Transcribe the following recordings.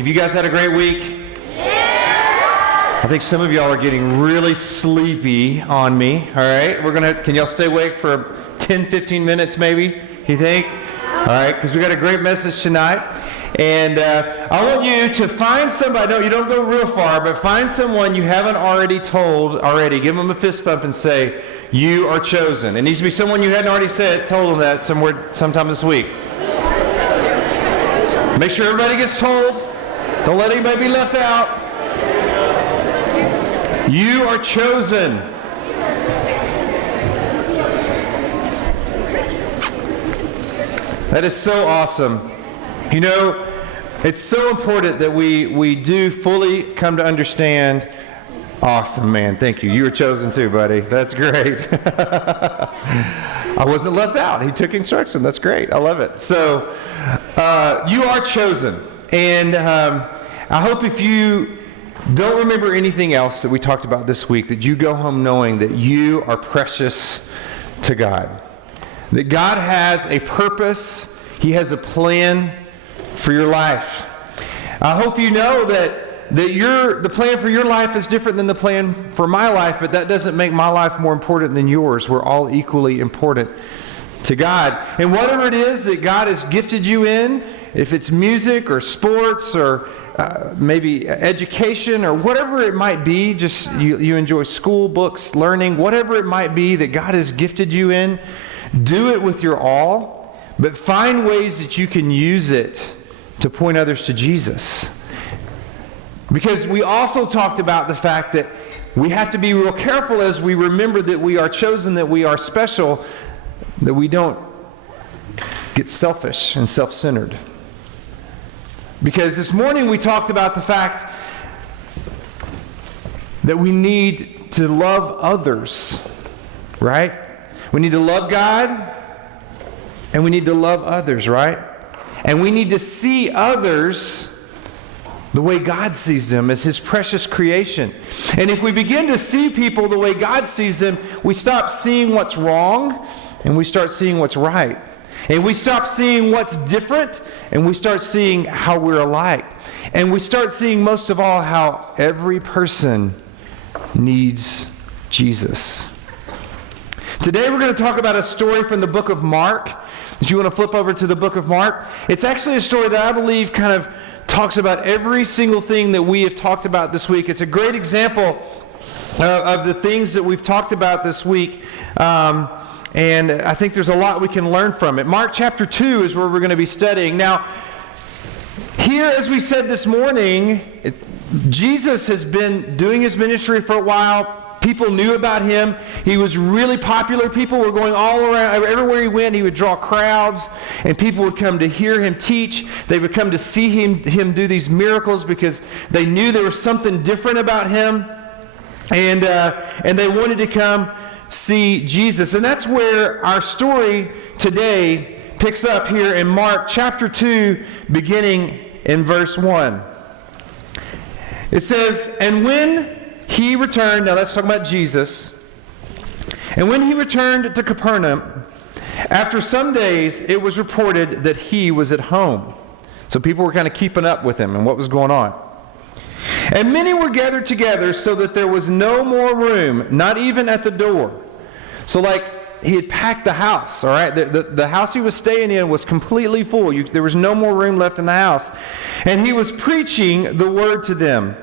Have you guys had a great week? I think some of y'all are getting really sleepy on me. All right, can y'all stay awake for 10, 15 minutes maybe, you think? All right, because we got a great message tonight. And I want you to find somebody, no, you don't go real far, but find someone you haven't already told already. Give them a fist bump and say, you are chosen. It needs to be someone you hadn't already told them that sometime this week. Make sure everybody gets told. Don't let anybody be left out. You are chosen. That is so awesome. You know, it's so important that we do fully come to understand. Awesome, man. Thank you. You were chosen too, buddy. That's great. I wasn't left out. He took instruction. That's great. I love it. So, you are chosen. And I hope if you don't remember anything else that we talked about this week, that you go home knowing that you are precious to God. That God has a purpose. He has a plan for your life. I hope you know that the plan for your life is different than the plan for my life, but that doesn't make my life more important than yours. We're all equally important to God. And whatever it is that God has gifted you in, if it's music or sports or maybe education or whatever it might be, just you enjoy school, books, learning, whatever it might be that God has gifted you in, do it with your all, but find ways that you can use it to point others to Jesus. Because we also talked about the fact that we have to be real careful as we remember that we are chosen, that we are special, that we don't get selfish and self-centered. Because this morning we talked about the fact that we need to love others, right? We need to love God and we need to love others, right? And we need to see others the way God sees them, as His precious creation. And if we begin to see people the way God sees them, we stop seeing what's wrong and we start seeing what's right. And we stop seeing what's different and we start seeing how we're alike. And we start seeing most of all how every person needs Jesus. Today we're going to talk about a story from the book of Mark. If you want to flip over to the book of Mark, it's actually a story that I believe kind of talks about every single thing that we have talked about this week. It's a great example of the things that we've talked about this week. And I think there's a lot we can learn from it. Mark chapter 2 is where we're going to be studying. Now, here, as we said this morning, Jesus has been doing His ministry for a while. People knew about Him. He was really popular. People were going all around. Everywhere He went, He would draw crowds, and people would come to hear Him teach. They would come to see Him do these miracles because they knew there was something different about Him, and they wanted to come see Jesus. And that's where our story today picks up here in Mark chapter 2, beginning in verse 1. It says, "And when He returned," now let's talk about Jesus. "And when He returned to Capernaum, after some days, it was reported that He was at home." So people were kind of keeping up with Him and what was going on. "And many were gathered together so that there was no more room, not even at the door." So He had packed the house, all right? The house He was staying in was completely full. There was no more room left in the house. "And He was preaching the word to them.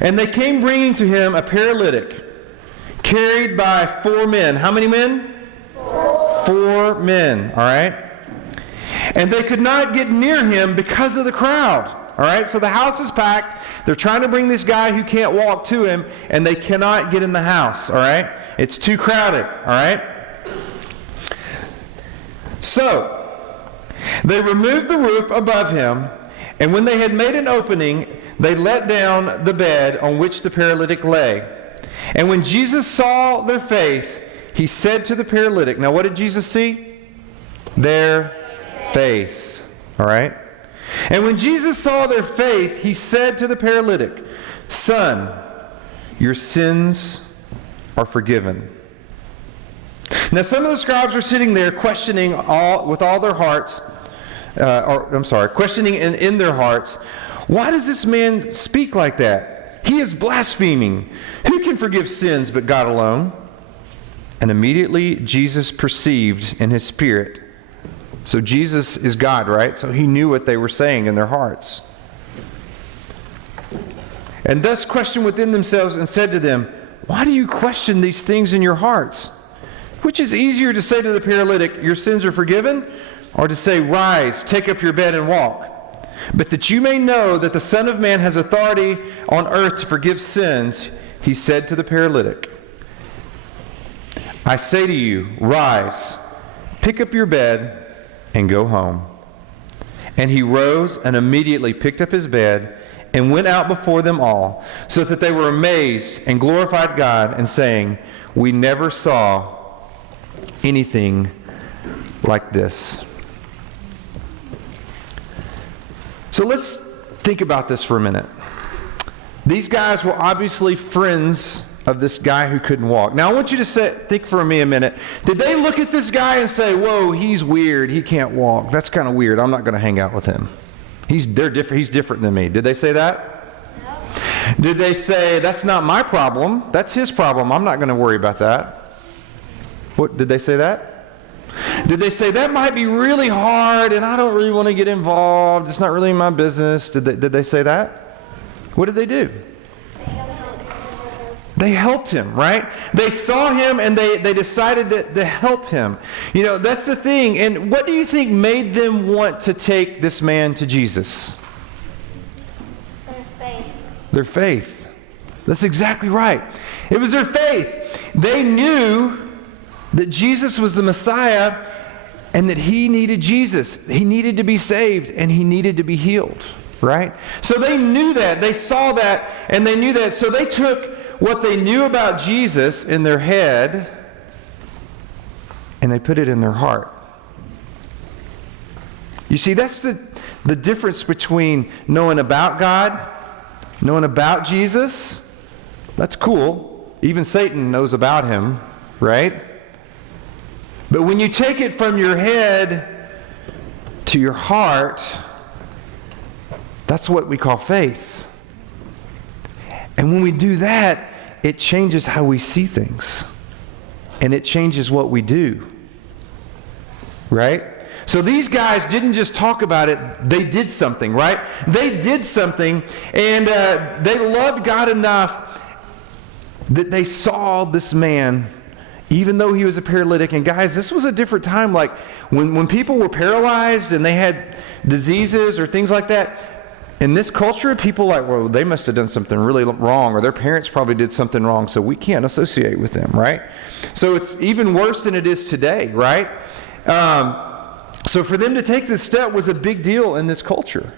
And they came bringing to Him a paralytic, carried by 4 men." How many men? 4 men, all right? "And they could not get near Him because of the crowd." All right, so the house is packed. They're trying to bring this guy who can't walk to Him, and they cannot get in the house, all right? It's too crowded, all right? "So they removed the roof above Him, and when they had made an opening, they let down the bed on which the paralytic lay. And when Jesus saw their faith, He said to the paralytic," now what did Jesus see? Their faith, all right? "And when Jesus saw their faith, He said to the paralytic, 'Son, your sins are forgiven.' Now some of the scribes were sitting there questioning with all their hearts questioning in their hearts, why does this man speak like that? He is blaspheming. Who can forgive sins but God alone? And immediately Jesus perceived in his spirit. So Jesus is God, right? So he knew what they were saying in their hearts. And thus questioned within themselves and said to them, why do you question these things in your hearts? Which is easier to say to the paralytic, your sins are forgiven, or to say, rise, take up your bed and walk? But that you may know that the Son of Man has authority on earth to forgive sins, he said to the paralytic, I say to you, rise, pick up your bed, and go home. And he rose and immediately picked up his bed and went out before them all, so that they were amazed and glorified God, and saying, we never saw anything like this. So let's think about this for a minute. These guys were obviously friends of this guy who couldn't walk. Now I want you to think for me a minute. Did they look at this guy and say, whoa, he's weird, he can't walk, that's kind of weird, I'm not going to hang out with him. He's different than me. Did they say that? No. Did they say, that's not my problem, that's his problem, I'm not going to worry about that? What did they say that? Did they say, that might be really hard and I don't really want to get involved, it's not really my business? Did they say that? What did they do? They helped him, right? They saw him and they decided to help him. You know, that's the thing. And what do you think made them want to take this man to Jesus? Their faith. Their faith. That's exactly right. It was their faith. They knew that Jesus was the Messiah and that he needed Jesus. He needed to be saved and he needed to be healed, right? So they knew that. They saw that and they knew that. So they took what they knew about Jesus in their head and they put it in their heart. You see, that's the difference between knowing about God, knowing about Jesus. That's cool. Even Satan knows about him, right? But when you take it from your head to your heart, that's what we call faith. And when we do that, it changes how we see things. And it changes what we do. Right? So these guys didn't just talk about it, they did something, right? They did something, and they loved God enough that they saw this man, even though he was a paralytic. And guys, this was a different time. Like when people were paralyzed and they had diseases or things like that, in this culture, people like, well, they must have done something really wrong, or their parents probably did something wrong, so we can't associate with them, right? So it's even worse than it is today, right? So for them to take this step was a big deal in this culture.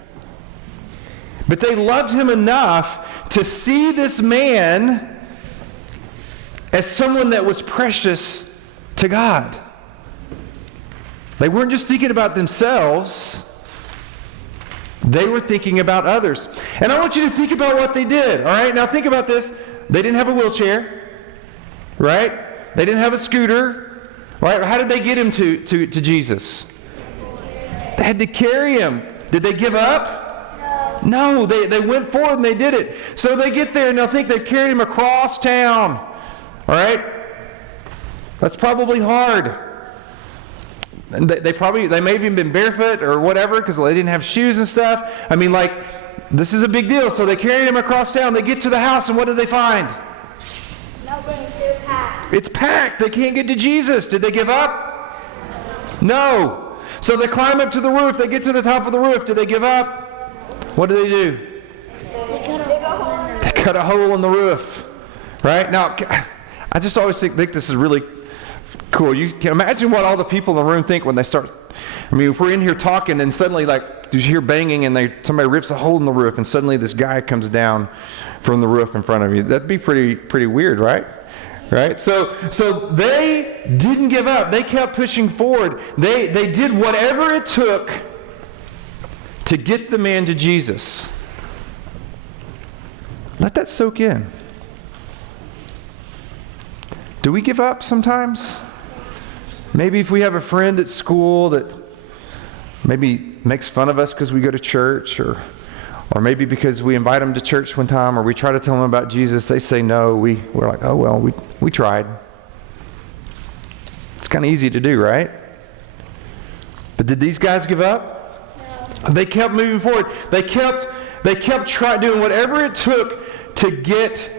But they loved him enough to see this man as someone that was precious to God. They weren't just thinking about themselves. They were thinking about others. And I want you to think about what they did. All right, now think about this. They didn't have a wheelchair, right? They didn't have a scooter, right? How did they get him to Jesus? They had to carry him. Did they give up? No, they went forward and they did it. So they get there and they'll think they've carried him across town. All right? That's probably hard. They may have even been barefoot or whatever because they didn't have shoes and stuff. I mean, like, this is a big deal. So they carried him across town. They get to the house, and what did they find? Nothing's too packed. It's packed. They can't get to Jesus. Did they give up? No. So they climb up to the roof. They get to the top of the roof. Did they give up? What do? They cut a hole in the roof. Right? Now, I just always think this is really cool. You can imagine what all the people in the room think when they start. I mean, if we're in here talking and suddenly, like, you hear banging and somebody rips a hole in the roof and suddenly this guy comes down from the roof in front of you. That'd be pretty weird, right? Right? So they didn't give up. They kept pushing forward. They did whatever it took to get the man to Jesus. Let that soak in. Do we give up sometimes? Maybe if we have a friend at school that maybe makes fun of us because we go to church, or maybe because we invite them to church one time, or we try to tell them about Jesus, they say no. We're like, oh, well, we tried. It's kind of easy to do, right? But did these guys give up? No. They kept moving forward. They kept doing whatever it took to get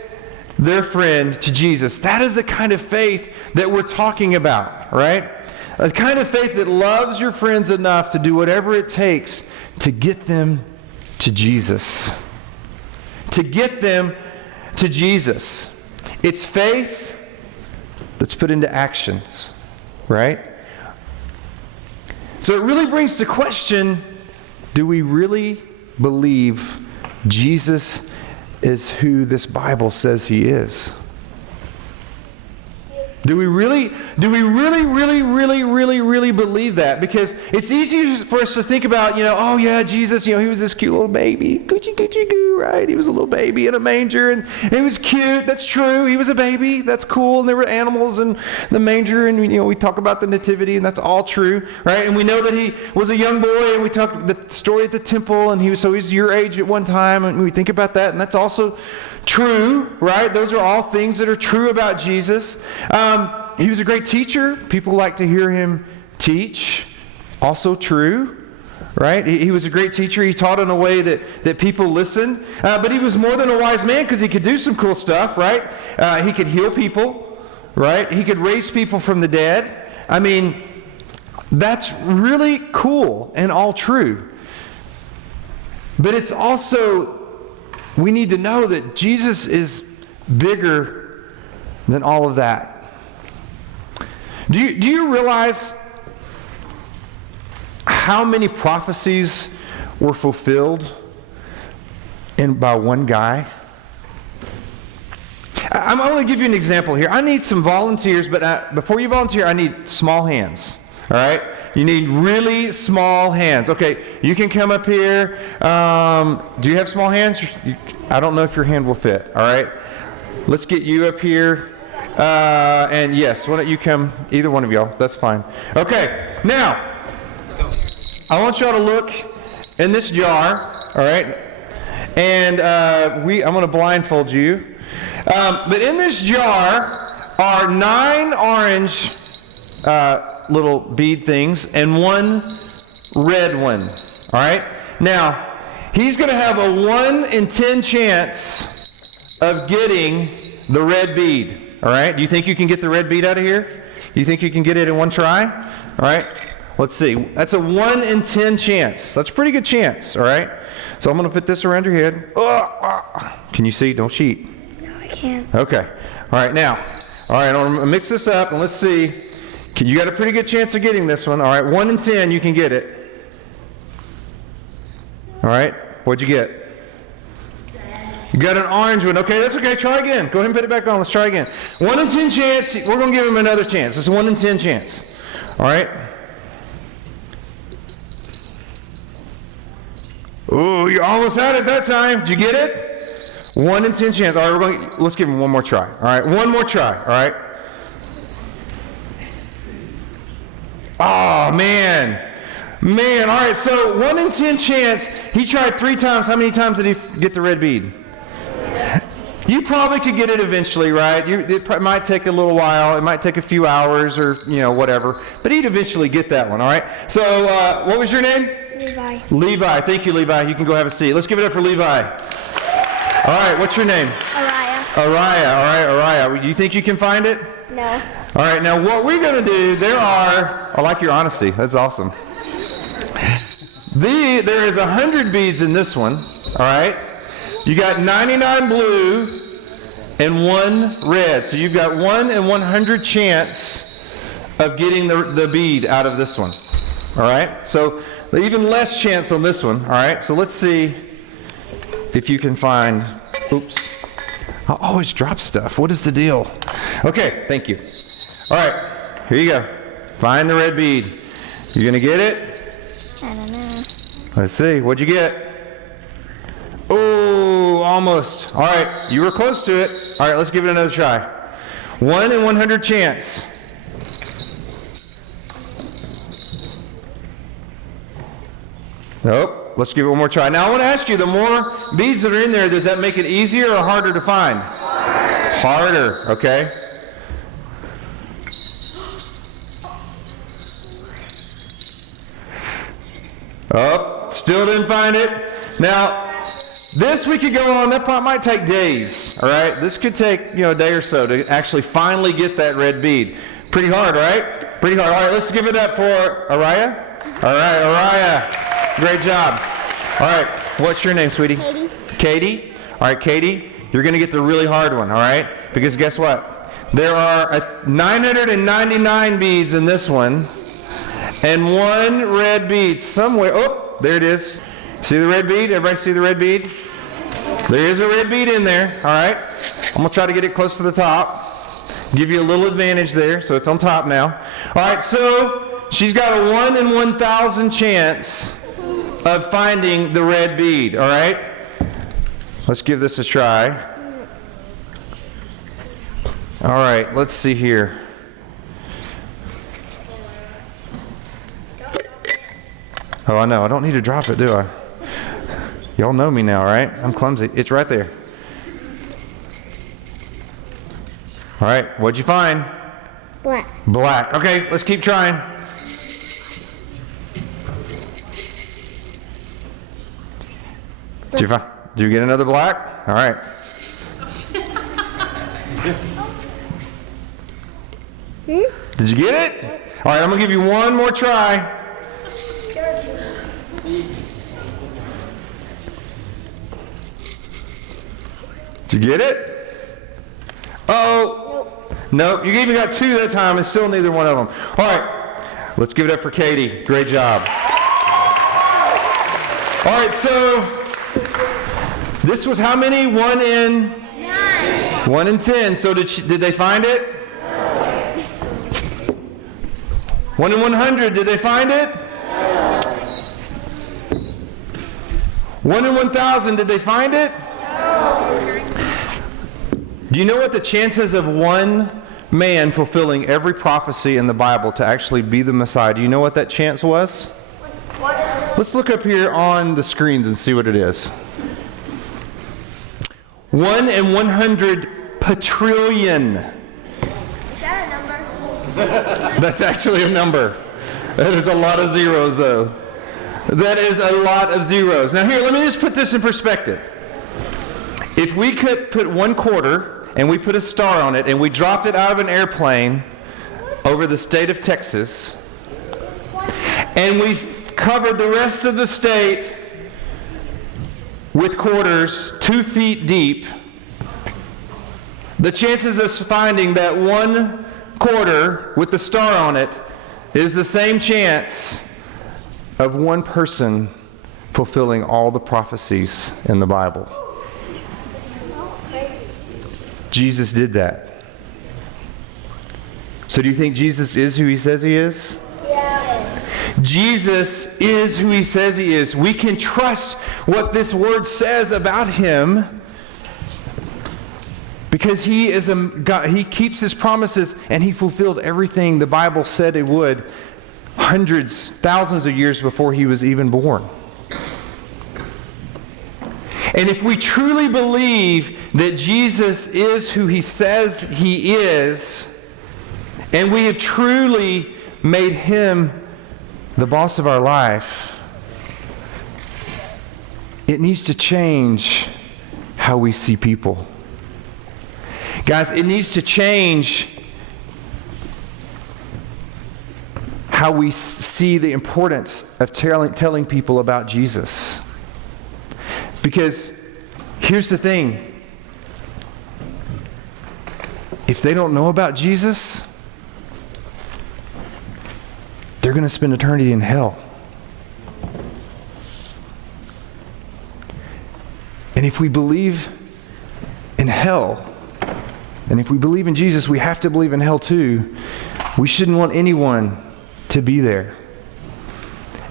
their friend to Jesus. That is the kind of faith that we're talking about, right? A kind of faith that loves your friends enough to do whatever it takes to get them to Jesus. To get them to Jesus. It's faith that's put into actions, right? So it really brings to question, do we really believe Jesus is who this Bible says he is? Do we really believe that? Because it's easy for us to think about, oh yeah, Jesus, he was this cute little baby. Coochie coochie goo, right? He was a little baby in a manger, and he was cute. That's true. He was a baby. That's cool. And there were animals in the manger, and we talk about the nativity, and that's all true, right? And we know that he was a young boy, and we talk the story at the temple, and he was your age at one time, and we think about that, and that's also true, right? Those are all things that are true about Jesus. He was a great teacher. People like to hear him teach. Also true, right? He was a great teacher. He taught in a way that people listened. But he was more than a wise man because he could do some cool stuff, right? He could heal people, right? He could raise people from the dead. I mean, that's really cool and all true. But it's also, we need to know that Jesus is bigger than all of that. Do you realize how many prophecies were fulfilled by one guy? I'm going to give you an example here. I need some volunteers, but before you volunteer, I need small hands. All right? You need really small hands. Okay, you can come up here. Do you have small hands? I don't know if your hand will fit. All right? Let's get you up here. And yes, why don't you come, either one of y'all. That's fine. Okay, now, I want y'all to look in this jar. All right? And I'm going to blindfold you. But in this jar are 9 orange little bead things and 1 red one. All right? Now, he's going to have a 1 in 10 chance of getting the red bead. All right? Do you think you can get the red bead out of here? Do you think you can get it in one try? All right? Let's see. That's a 1 in 10 chance. That's a pretty good chance. All right? So I'm going to put this around your head. Can you see? Don't cheat. No, I can't. Okay. All right. Now, all right, I'm going to mix this up, and let's see. You got a pretty good chance of getting this one. All right, 1 in 10, you can get it. All right, what'd you get? You got an orange one. Okay, that's okay. Try again. Go ahead and put it back on. Let's try again. 1 in 10 chance. We're going to give him another chance. It's a 1 in 10 chance. All right. Ooh, you almost had it that time. Did you get it? 1 in 10 chance. All right, let's give him one more try. All right, one more try. All right. Oh, man. Man, all right, so 1 in 10 chance. He tried 3 times. How many times did he get the red bead? You probably could get it eventually, right? It might take a little while. It might take a few hours or, whatever. But he'd eventually get that one, all right? So what was your name? Levi. Levi. Thank you, Levi. You can go have a seat. Let's give it up for Levi. All right, what's your name? Araya. Araya. All right, Araya. You think you can find it? No. All right, now what we're going to do, I like your honesty. That's awesome. There is 100 beads in this one, all right? You got 99 blue and 1 red. So you've got 1 in 100 chance of getting the bead out of this one, all right? So even less chance on this one, all right? So let's see if you can find, oops. I always drop stuff. What is the deal? Okay, thank you. All right, here you go. Find the red bead. You gonna get it? I don't know. Let's see. What'd you get? Oh, almost. All right, you were close to it. All right, let's give it another try. 1 in 100 chance. Nope. Let's give it one more try. Now I want to ask you, the more beads that are in there, does that make it easier or harder to find? Harder, okay. Oh, still didn't find it. Now, this we could go on. That part might take days, all right? This could take, a day or so to actually finally get that red bead. Pretty hard, right? Pretty hard. All right, let's give it up for Araya. All right, Araya. Great job. All right, what's your name, sweetie? Katie. Katie? All right, Katie, you're going to get the really hard one, all right? Because guess what? There are 999 beads in this one, and one red bead somewhere. Oh, there it is. See the red bead? Everybody see the red bead? There is a red bead in there, all right? I'm going to try to get it close to the top. Give you a little advantage there, so it's on top now. All right, so she's got a 1 in 1,000 chance of finding the red bead, all right? Let's give this a try. All right, let's see here. Oh, I know. I don't need to drop it, do I? Y'all know me now, right? I'm clumsy. It's right there. All right, what'd you find? Black. Black. Okay, let's keep trying. Did you get another black? All right. Did you get it? All right, I'm going to give you one more try. Did you get it? Uh-oh. Nope. You even got 2 that time and still neither one of them. All right, let's give it up for Katie. Great job. All right, so this was how many? 1 in? 9. 1 in 10. So did they find it? 1 in 100. Did they find it? 1 in 1,000. Did they find it? Do you know what the chances of one man fulfilling every prophecy in the Bible to actually be the Messiah? Do you know what that chance was? Let's look up here on the screens and see what it is. 1 in 100 quadrillion. Is that a number? That's actually a number. That is a lot of zeros, though. That is a lot of zeros. Now here, let me just put this in perspective. If we could put 1 quarter and we put a star on it and we dropped it out of an airplane over the state of Texas, and we covered the rest of the state with quarters 2 feet deep, the chances of finding that 1 quarter with the star on it is the same chance of one person fulfilling all the prophecies in the Bible. Jesus did that. So do you think Jesus is who he says he is? Yes. Jesus is who he says he is. We can trust what this word says about him because he is a God. He keeps his promises and he fulfilled everything the Bible said it would hundreds, thousands of years before he was even born. And if we truly believe that Jesus is who he says he is, and we have truly made him the boss of our life, it needs to change how we see people. Guys, it needs to change how we see the importance of telling people about Jesus. Because here's the thing. If they don't know about Jesus, they're going to spend eternity in hell. And if we believe in hell, and if we believe in Jesus, we have to believe in hell too. We shouldn't want anyone to be there.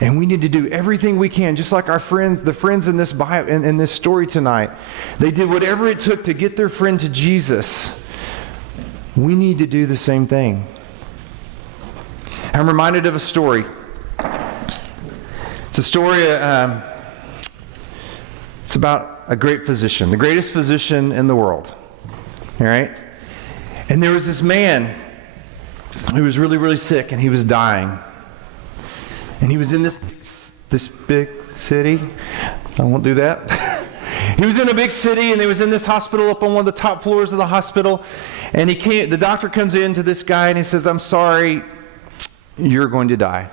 And we need to do everything we can, just like our friends, the friends in this Bible, in this story tonight. They did whatever it took to get their friend to Jesus. We need to do the same thing. I'm reminded of a story. It's It's a story, it's about a great physician, the greatest physician in the world. All right? And there was this man who was really, really sick, and he was dying. And he was in this big city. I won't do that. He was in a big city, and he was in this hospital up on one of the top floors of the hospital. And the doctor comes in to this guy, and he says, "I'm sorry, you're going to die.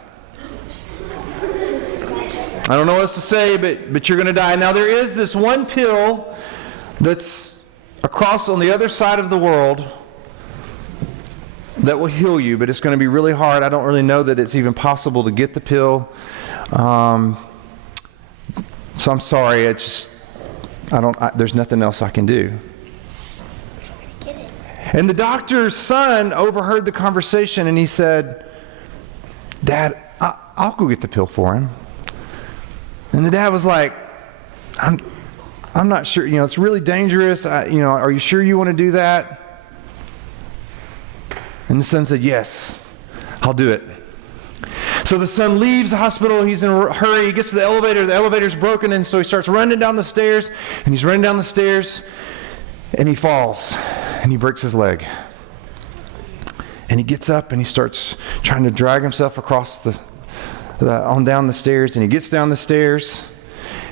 I don't know what else to say, but you're going to die." Now, there is this one pill that's across on the other side of the world that will heal you, but it's going to be really hard. I don't really know that it's even possible to get the pill. So I'm sorry. There's nothing else I can do. And the doctor's son overheard the conversation, and he said, "Dad, I'll go get the pill for him." And the dad was like, I'm not sure. It's really dangerous. Are you sure you want to do that?" And the son said, "Yes, I'll do it." So the son leaves the hospital. He's in a hurry. He gets to the elevator. The elevator's broken, and so he starts running down the stairs. And he's running down the stairs, and he falls, and he breaks his leg. And he gets up, and he starts trying to drag himself across on down the stairs. And he gets down the stairs,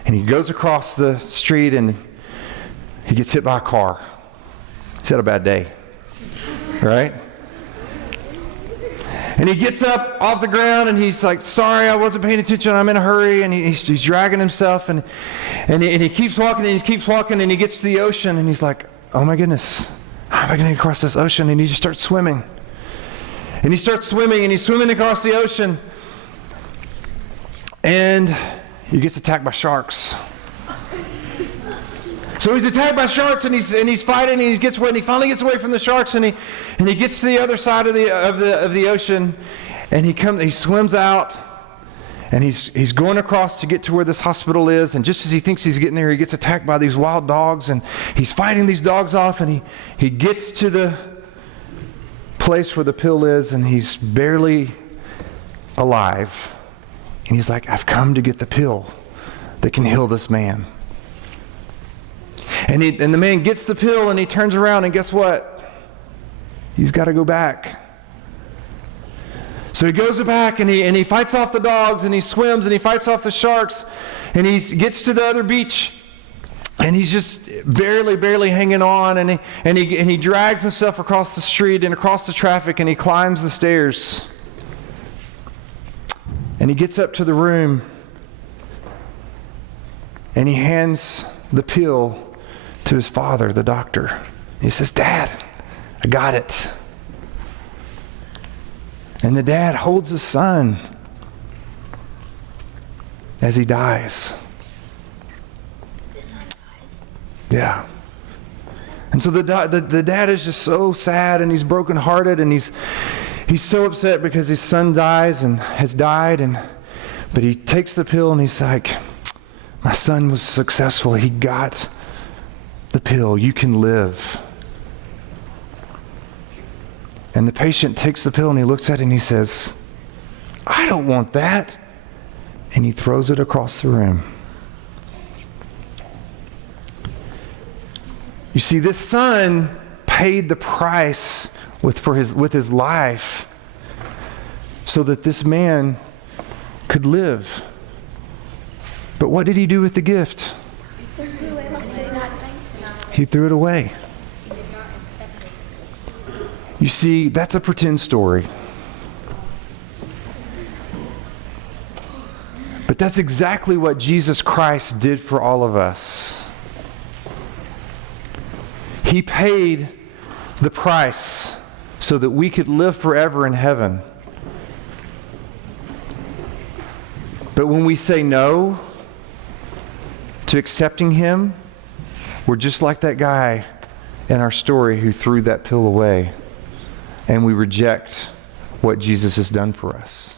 and he goes across the street, and he gets hit by a car. He's had a bad day, right? And he gets up off the ground, and he's like, "Sorry, I wasn't paying attention. I'm in a hurry." And he's dragging himself, and he keeps walking, and he keeps walking, and he gets to the ocean, and he's like, "Oh my goodness, how am I going to cross this ocean?" And he just starts swimming. And he starts swimming, and he's swimming across the ocean, and he gets attacked by sharks. So he's attacked by sharks, and he's fighting, and he finally gets away from the sharks, and he gets to the other side of the ocean, and he swims out, and he's going across to get to where this hospital is, and just as he thinks he's getting there, he gets attacked by these wild dogs, and he's fighting these dogs off, and he gets to the place where the pill is, and he's barely alive, and he's like, "I've come to get the pill that can heal this man." And the man gets the pill, and he turns around, and guess what? He's got to go back. So he goes back, and he fights off the dogs, and he swims, and he fights off the sharks, and he gets to the other beach, and he's just barely hanging on, and he drags himself across the street and across the traffic, and he climbs the stairs, and he gets up to the room, and he hands the pill to his father, the doctor. He says, "Dad, I got it." And the dad holds his son as he dies. His son dies? Yeah. And so the dad is just so sad, and he's brokenhearted, and he's so upset because his son dies and has died, but he takes the pill, and he's like, "My son was successful. He got the pill. You can live." And the patient takes the pill, and he looks at it, and he says, "I don't want that." And he throws it across the room. You see, this son paid the price with his life so that this man could live. But what did he do with the gift? He threw it away. You see, that's a pretend story. But that's exactly what Jesus Christ did for all of us. He paid the price so that we could live forever in heaven. But when we say no to accepting Him, we're just like that guy in our story who threw that pill away, and we reject what Jesus has done for us.